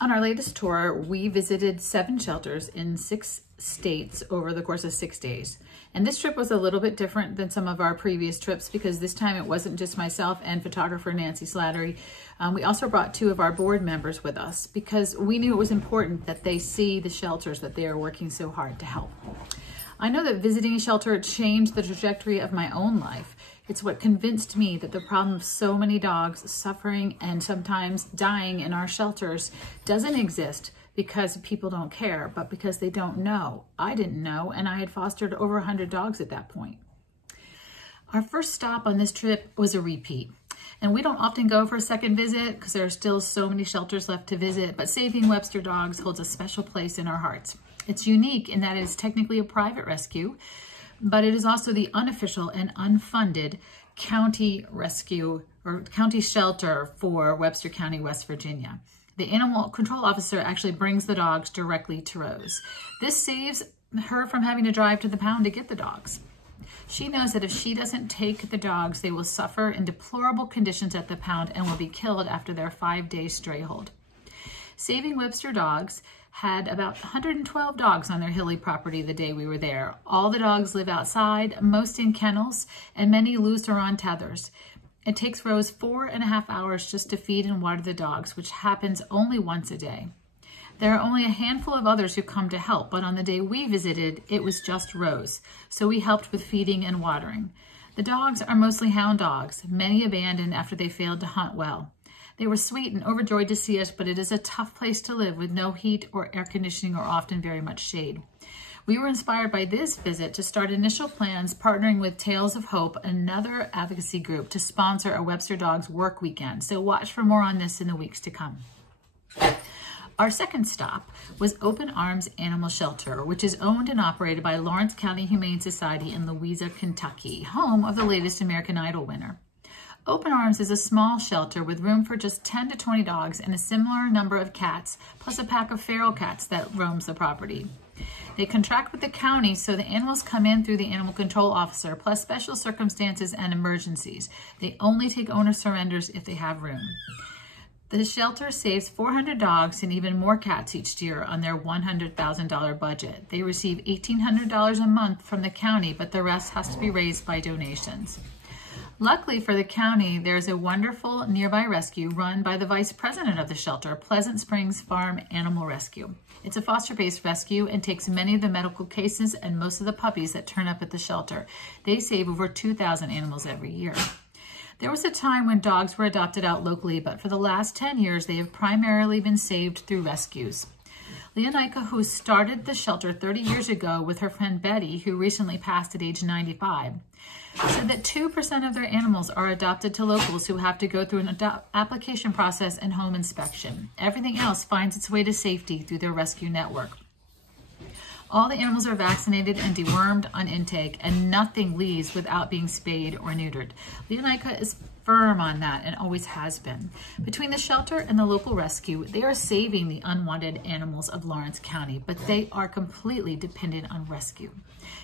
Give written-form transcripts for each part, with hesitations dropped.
On our latest tour, we visited 7 shelters in 6 states over the course of 6 days. And this trip was a little bit different than some of our previous trips because this time it wasn't just myself and photographer Nancy Slattery. We also brought 2 of our board members with us because we knew it was important that they see the shelters that they are working so hard to help. I know that visiting a shelter changed the trajectory of my own life. It's what convinced me that the problem of so many dogs suffering and sometimes dying in our shelters doesn't exist because people don't care, but because they don't know. I didn't know, and I had fostered over 100 dogs at that point. Our first stop on this trip was a repeat. And we don't often go for a second visit because there are still so many shelters left to visit, but Saving Webster Dogs holds a special place in our hearts. It's unique in that it is technically a private rescue, but it is also the unofficial and unfunded county rescue or county shelter for Webster County, West Virginia. The animal control officer actually brings the dogs directly to Rose. This saves her from having to drive to the pound to get the dogs. She knows that if she doesn't take the dogs, they will suffer in deplorable conditions at the pound and will be killed after their 5-day stray hold. Saving Webster Dogs had about 112 dogs on their hilly property the day we were there. All the dogs live outside, most in kennels, and many loose or on tethers. It takes Rose 4.5 hours just to feed and water the dogs, which happens only once a day. There are only a handful of others who come to help, but on the day we visited, it was just Rose, so we helped with feeding and watering. The dogs are mostly hound dogs, many abandoned after they failed to hunt well. They were sweet and overjoyed to see us, but it is a tough place to live with no heat or air conditioning or often very much shade. We were inspired by this visit to start initial plans partnering with Tales of Hope, another advocacy group, to sponsor a Webster Dogs work weekend. So watch for more on this in the weeks to come. Our second stop was Open Arms Animal Shelter, which is owned and operated by Lawrence County Humane Society in Louisa, Kentucky, home of the latest American Idol winner. Open Arms is a small shelter with room for just 10 to 20 dogs and a similar number of cats, plus a pack of feral cats that roams the property. They contract with the county, so the animals come in through the animal control officer, plus special circumstances and emergencies. They only take owner surrenders if they have room. The shelter saves 400 dogs and even more cats each year on their $100,000 budget. They receive $1,800 a month from the county, but the rest has to be raised by donations. Luckily for the county, there's a wonderful nearby rescue run by the vice president of the shelter, Pleasant Springs Farm Animal Rescue. It's a foster-based rescue and takes many of the medical cases and most of the puppies that turn up at the shelter. They save over 2,000 animals every year. There was a time when dogs were adopted out locally, but for the last 10 years, they have primarily been saved through rescues. Leonika, who started the shelter 30 years ago with her friend Betty, who recently passed at age 95, said that 2% of their animals are adopted to locals who have to go through an application process and home inspection. Everything else finds its way to safety through their rescue network. All the animals are vaccinated and dewormed on intake, and nothing leaves without being spayed or neutered. Leonika is firm on that and always has been. Between the shelter and the local rescue, they are saving the unwanted animals of Lawrence County, but they are completely dependent on rescue.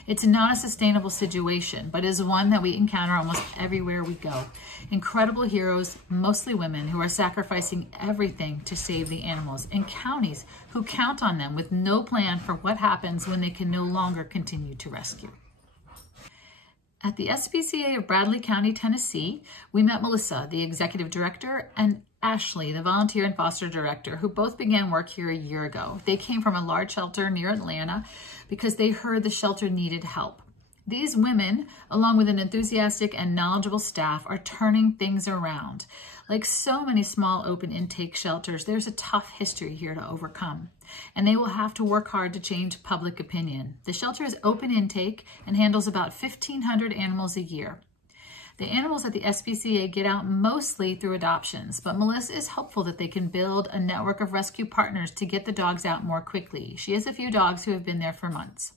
It's not a sustainable situation, but is one that we encounter almost everywhere we go. Incredible heroes, mostly women, who are sacrificing everything to save the animals, and counties who count on them with no plan for what happens when they can no longer continue to rescue. At the SPCA of Bradley County, Tennessee, we met Melissa, the executive director, and Ashley, the volunteer and foster director, who both began work here a year ago. They came from a large shelter near Atlanta because they heard the shelter needed help. These women, along with an enthusiastic and knowledgeable staff, are turning things around. Like so many small open intake shelters, there's a tough history here to overcome, and they will have to work hard to change public opinion. The shelter is open intake and handles about 1,500 animals a year. The animals at the SPCA get out mostly through adoptions, but Melissa is hopeful that they can build a network of rescue partners to get the dogs out more quickly. She has a few dogs who have been there for months.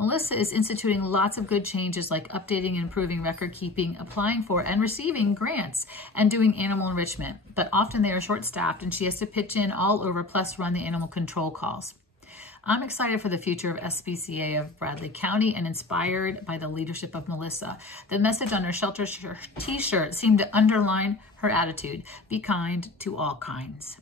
Melissa is instituting lots of good changes like updating and improving record keeping, applying for and receiving grants, and doing animal enrichment. But often they are short-staffed and she has to pitch in all over, plus run the animal control calls. I'm excited for the future of SPCA of Bradley County and inspired by the leadership of Melissa. The message on her shelter t-shirt seemed to underline her attitude: be kind to all kinds.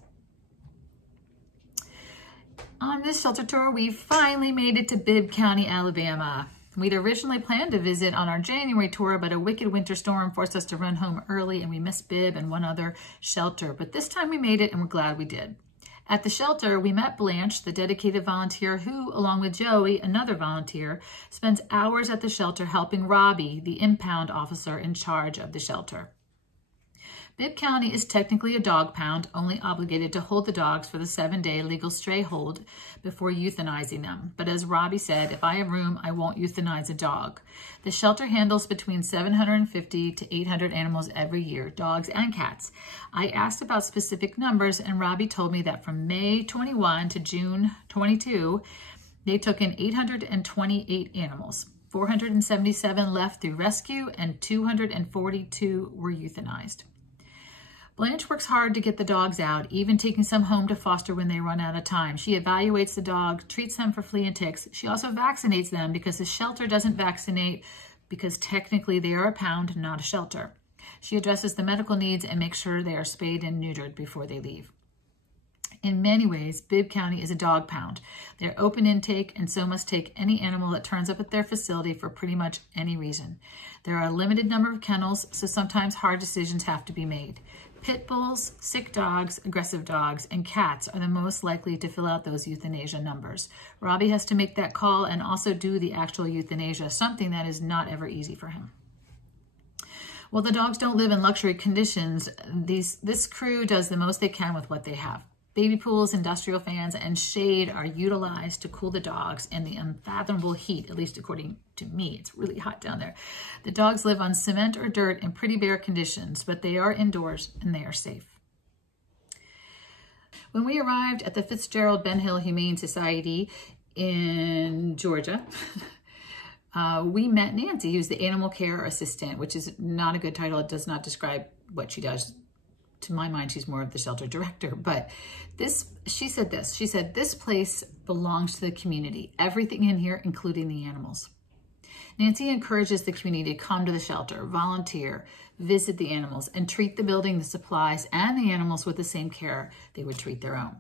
On this shelter tour, we finally made it to Bibb County, Alabama. We'd originally planned to visit on our January tour, but a wicked winter storm forced us to run home early, and we missed Bibb and one other shelter. But this time we made it, and we're glad we did. At the shelter, we met Blanche, the dedicated volunteer who, along with Joey, another volunteer, spends hours at the shelter helping Robbie, the impound officer in charge of the shelter. Bibb County is technically a dog pound, only obligated to hold the dogs for the 7-day legal stray hold before euthanizing them. But as Robbie said, if I have room, I won't euthanize a dog. The shelter handles between 750 to 800 animals every year, dogs and cats. I asked about specific numbers, and Robbie told me that from May 21 to June 22, they took in 828 animals. 477 left through rescue, and 242 were euthanized. Blanche works hard to get the dogs out, even taking some home to foster when they run out of time. She evaluates the dog, treats them for flea and ticks. She also vaccinates them because the shelter doesn't vaccinate because technically they are a pound, not a shelter. She addresses the medical needs and makes sure they are spayed and neutered before they leave. In many ways, Bibb County is a dog pound. They're open intake and so must take any animal that turns up at their facility for pretty much any reason. There are a limited number of kennels, so sometimes hard decisions have to be made. Pit bulls, sick dogs, aggressive dogs, and cats are the most likely to fill out those euthanasia numbers. Robbie has to make that call and also do the actual euthanasia, something that is not ever easy for him. Well, the dogs don't live in luxury conditions. This crew does the most they can with what they have. Baby pools, industrial fans, and shade are utilized to cool the dogs in the unfathomable heat, at least according to me. It's really hot down there. The dogs live on cement or dirt in pretty bare conditions, but they are indoors and they are safe. When we arrived at the Fitzgerald Ben Hill Humane Society in Georgia, we met Nancy, who's the animal care assistant, which is not a good title. It does not describe what she does. To my mind, she's more of the shelter director, but she said, this place belongs to the community. Everything in here, including the animals. Nancy encourages the community to come to the shelter, volunteer, visit the animals, and treat the building, the supplies, and the animals with the same care they would treat their own.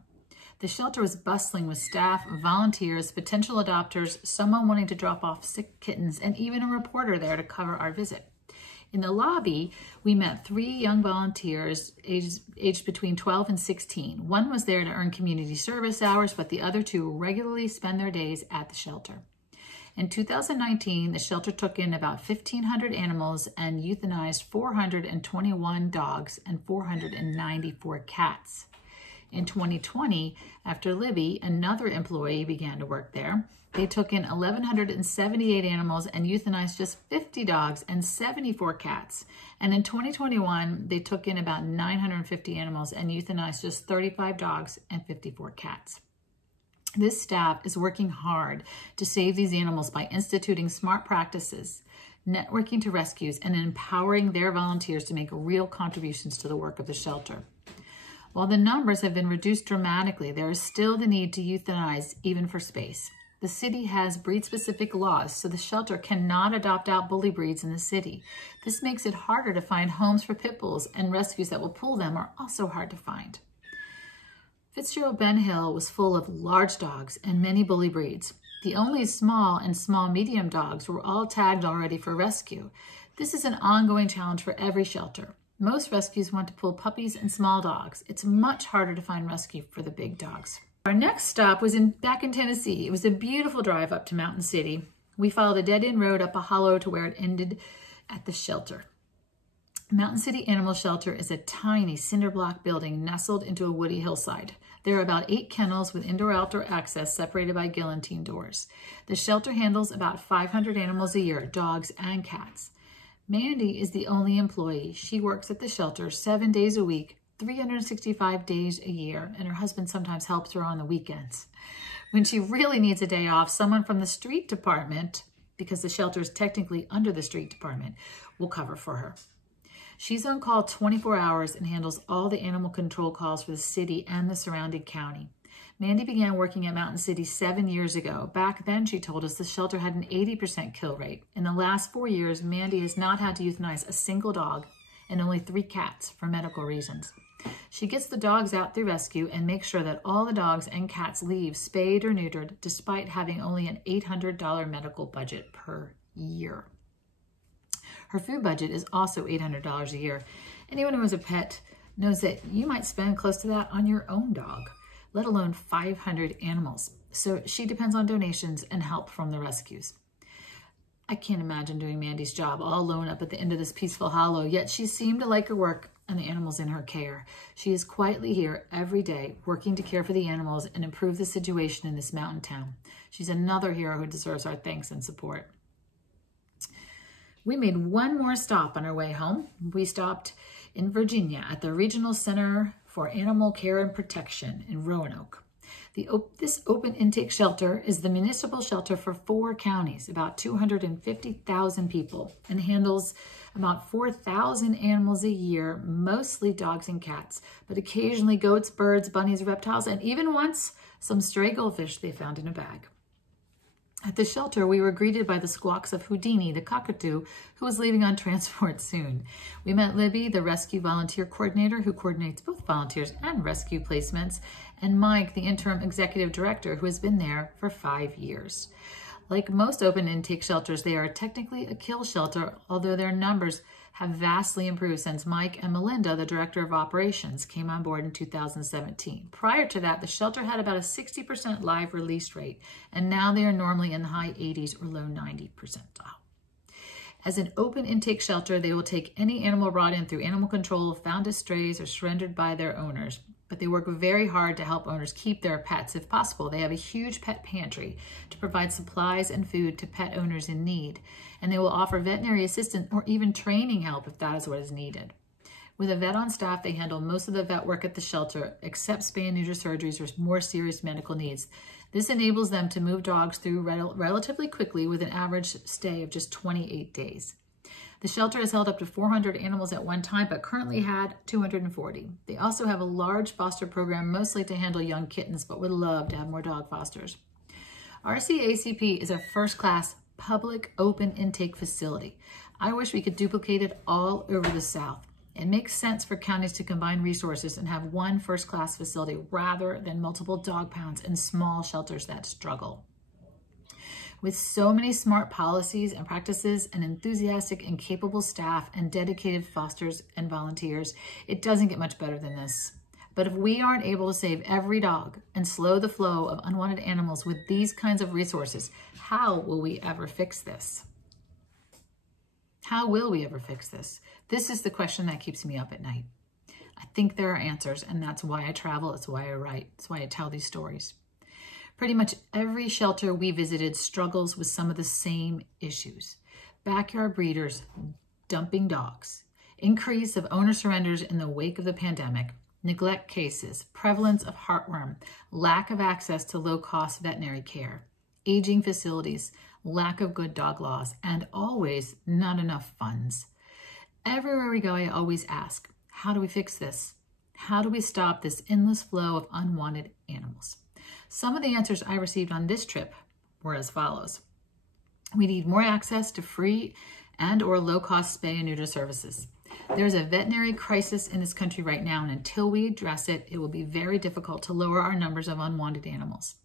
The shelter was bustling with staff, volunteers, potential adopters, someone wanting to drop off sick kittens, and even a reporter there to cover our visit. In the lobby, we met 3 young volunteers aged between 12 and 16. One was there to earn community service hours, but the other 2 regularly spend their days at the shelter. In 2019, the shelter took in about 1,500 animals and euthanized 421 dogs and 494 cats. In 2020, after Libby, another employee, began to work there, they took in 1,178 animals and euthanized just 50 dogs and 74 cats. And in 2021, they took in about 950 animals and euthanized just 35 dogs and 54 cats. This staff is working hard to save these animals by instituting smart practices, networking to rescues, and empowering their volunteers to make real contributions to the work of the shelter. While the numbers have been reduced dramatically, there is still the need to euthanize even for space. The city has breed-specific laws, so the shelter cannot adopt out bully breeds in the city. This makes it harder to find homes for pit bulls, and rescues that will pull them are also hard to find. Fitzgerald Ben Hill was full of large dogs and many bully breeds. The only small and small-medium dogs were all tagged already for rescue. This is an ongoing challenge for every shelter. Most rescues want to pull puppies and small dogs. It's much harder to find rescue for the big dogs. Our next stop was back in Tennessee. It was a beautiful drive up to Mountain City. We followed a dead-end road up a hollow to where it ended at the shelter. Mountain City Animal Shelter is a tiny cinder block building nestled into a woody hillside. There are about 8 kennels with indoor-outdoor access separated by guillotine doors. The shelter handles about 500 animals a year, dogs and cats. Mandy is the only employee. She works at the shelter 7 days a week, 365 days a year, and her husband sometimes helps her on the weekends. When she really needs a day off, someone from the street department, because the shelter is technically under the street department, will cover for her. She's on call 24 hours and handles all the animal control calls for the city and the surrounding county. Mandy began working at Mountain City 7 years ago. Back then, she told us the shelter had an 80% kill rate. In the last 4 years, Mandy has not had to euthanize a single dog and only 3 cats for medical reasons. She gets the dogs out through rescue and makes sure that all the dogs and cats leave spayed or neutered, despite having only an $800 medical budget per year. Her food budget is also $800 a year. Anyone who has a pet knows that you might spend close to that on your own dog, let alone 500 animals. So she depends on donations and help from the rescues. I can't imagine doing Mandy's job all alone up at the end of this peaceful hollow, yet she seemed to like her work and the animals in her care. She is quietly here every day, working to care for the animals and improve the situation in this mountain town. She's another hero who deserves our thanks and support. We made one more stop on our way home. We stopped in Virginia at the Regional Center for Animal Care and Protection in Roanoke. This open intake shelter is the municipal shelter for 4 counties, about 250,000 people, and handles about 4,000 animals a year, mostly dogs and cats, but occasionally goats, birds, bunnies, reptiles, and even once some stray goldfish they found in a bag. At the shelter, we were greeted by the squawks of Houdini, the cockatoo, who was leaving on transport soon. We met Libby, the rescue volunteer coordinator, who coordinates both volunteers and rescue placements, and Mike, the interim executive director, who has been there for 5 years. Like most open intake shelters, they are technically a kill shelter, although their numbers have vastly improved since Mike and Melinda, the director of operations, came on board in 2017. Prior to that, the shelter had about a 60% live release rate, and now they are normally in the high 80s or low 90 percentile. As an open intake shelter, they will take any animal brought in through animal control, found as strays, or surrendered by their owners. But they work very hard to help owners keep their pets if possible. They have a huge pet pantry to provide supplies and food to pet owners in need. And they will offer veterinary assistance or even training help if that is what is needed. With a vet on staff, they handle most of the vet work at the shelter, except spay and neuter surgeries or more serious medical needs. This enables them to move dogs through relatively quickly with an average stay of just 28 days. The shelter has held up to 400 animals at one time, but currently had 240. They also have a large foster program, mostly to handle young kittens, but would love to have more dog fosters. RCACP is a first-class public open intake facility. I wish we could duplicate it all over the South. It makes sense for counties to combine resources and have one first-class facility rather than multiple dog pounds and small shelters that struggle. With so many smart policies and practices and enthusiastic and capable staff and dedicated fosters and volunteers, it doesn't get much better than this. But if we aren't able to save every dog and slow the flow of unwanted animals with these kinds of resources, how will we ever fix this? How will we ever fix this? This is the question that keeps me up at night. I think there are answers, and that's why I travel, it's why I write, it's why I tell these stories. Pretty much every shelter we visited struggles with some of the same issues. Backyard breeders dumping dogs, increase of owner surrenders in the wake of the pandemic, neglect cases, prevalence of heartworm, lack of access to low-cost veterinary care, aging facilities, lack of good dog laws, and always not enough funds. Everywhere we go, I always ask, how do we fix this? How do we stop this endless flow of unwanted animals? Some of the answers I received on this trip were as follows. We need more access to free and or low-cost spay and neuter services. There's a veterinary crisis in this country right now, and until we address it, it will be very difficult to lower our numbers of unwanted animals.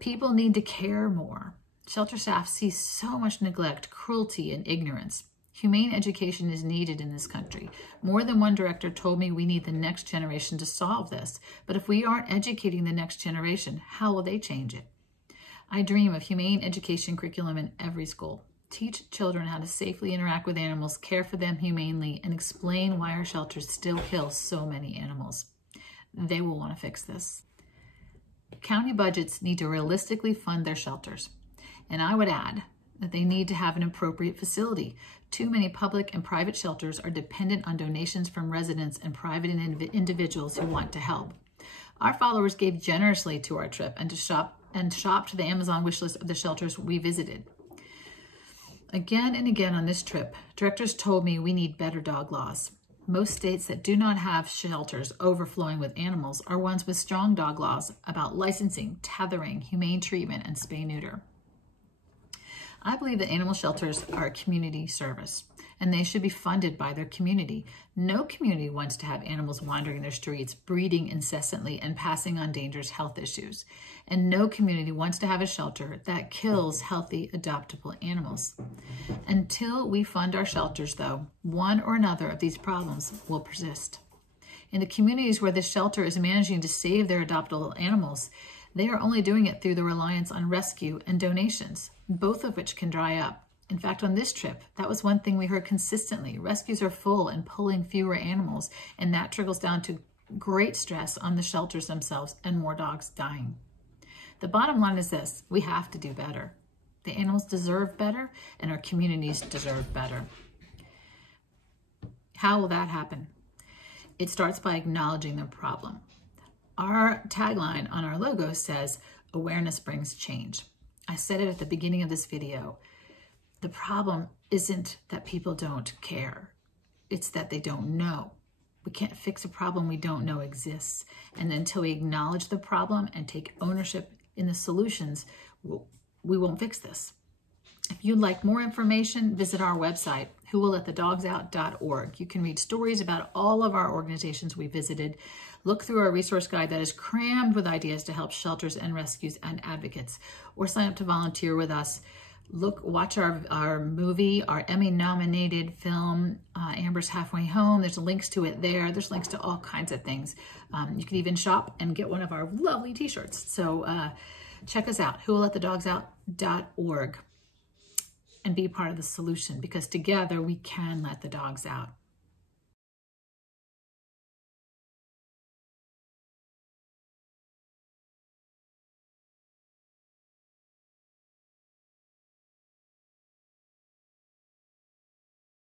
People need to care more. Shelter staff see so much neglect, cruelty, and ignorance. Humane education is needed in this country. More than one director told me we need the next generation to solve this. But if we aren't educating the next generation, how will they change it? I dream of humane education curriculum in every school. Teach children how to safely interact with animals, care for them humanely, and explain why our shelters still kill so many animals. They will want to fix this. County budgets need to realistically fund their shelters. And I would add that they need to have an appropriate facility. Too many public and private shelters are dependent on donations from residents and private individuals who want to help. Our followers gave generously to our trip and shopped the Amazon wish list of the shelters we visited. Again and again on this trip, directors told me we need better dog laws. Most states that do not have shelters overflowing with animals are ones with strong dog laws about licensing, tethering, humane treatment, and spay-neuter. I believe that animal shelters are a community service. and they should be funded by their community. No community wants to have animals wandering their streets, breeding incessantly, and passing on dangerous health issues. And no community wants to have a shelter that kills healthy, adoptable animals. Until we fund our shelters, though, one or another of these problems will persist. In the communities where this shelter is managing to save their adoptable animals, they are only doing it through the reliance on rescue and donations, both of which can dry up. In fact, on this trip, that was one thing we heard consistently. Rescues are full and pulling fewer animals, and that trickles down to great stress on the shelters themselves and more dogs dying. The bottom line is this: we have to do better. The animals deserve better, and our communities deserve better. How will that happen? It starts by acknowledging the problem. Our tagline on our logo says, "Awareness brings change." I said it at the beginning of this video. The problem isn't that people don't care. It's that they don't know. We can't fix a problem we don't know exists. And until we acknowledge the problem and take ownership in the solutions, we won't fix this. If you'd like more information, visit our website, whowillletthedogs.out.org. You can read stories about all of our organizations we visited, look through our resource guide that is crammed with ideas to help shelters and rescues and advocates, or sign up to volunteer with us. Watch our movie, our Emmy-nominated film, Amber's Halfway Home. There's links to it there. There's links to all kinds of things. You can even shop and get one of our lovely t-shirts. So check us out, whowillletthedogs.out.org, and be part of the solution, because together we can let the dogs out.